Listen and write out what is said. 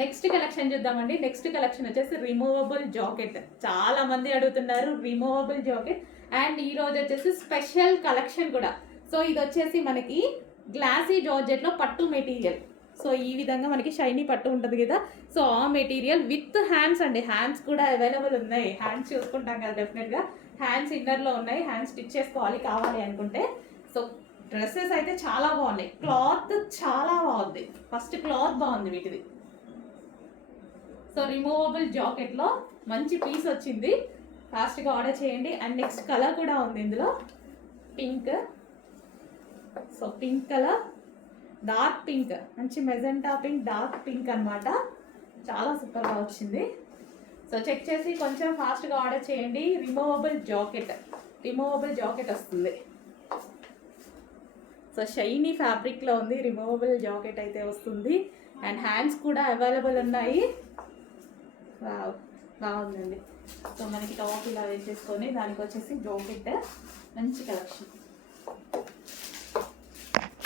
Next collection చూద్దామండి. Next collection వచ్చేసి removable jacket. చాలా మంది అడుగుతున్నారు రిమూవబుల్ జాకెట్. అండ్ ఈ రోజు వచ్చేసి స్పెషల్ కలెక్షన్ కూడా. సో ఇది వచ్చేసి మనకి గ్లాసీ జార్జెట్లో పట్టు మెటీరియల్. సో ఈ విధంగా మనకి షైనీ పట్టు ఉంటుంది కదా, సో ఆ మెటీరియల్ విత్ హ్యాండ్స్ అండి. హ్యాండ్స్ కూడా అవైలబుల్ ఉన్నాయి. హ్యాండ్స్ చూసుకుంటాం కదా డెఫినెట్గా. హ్యాండ్స్ ఇన్నర్లో ఉన్నాయి. హ్యాండ్స్ స్టిచ్ చేసుకోవాలి కావాలి అనుకుంటే. సో డ్రెస్సెస్ అయితే చాలా బాగున్నాయి. క్లాత్ చాలా బాగుంది. ఫస్ట్ క్లాత్ బాగుంది వీటిది. సో రిమూవబుల్ జాకెట్లో మంచి పీస్ వచ్చింది. ఫాస్ట్గా ఆర్డర్ చేయండి. అండ్ నెక్స్ట్ కలర్ కూడా ఉంది ఇందులో, pink. So pink colour, dark pink, మంచి మెజెంటా పింక్, డార్క్ పింక్ అనమాట. చాలా సూపర్గా వచ్చింది. సో చెక్ చేసి కొంచెం ఫాస్ట్గా ఆర్డర్ చేయండి. రిమూవబుల్ జాకెట్ వస్తుంది. సో షైనీ ఫ్యాబ్రిక్లో ఉంది. రిమూవబుల్ జాకెట్ అయితే వస్తుంది. అండ్ హ్యాండ్స్ కూడా అవైలబుల్ ఉన్నాయి. బాగుందండి. సో మనకి టాప్ ఇలా వేసేసుకొని దానికి వచ్చేసి జాకెట్, మంచి కలెక్షన్.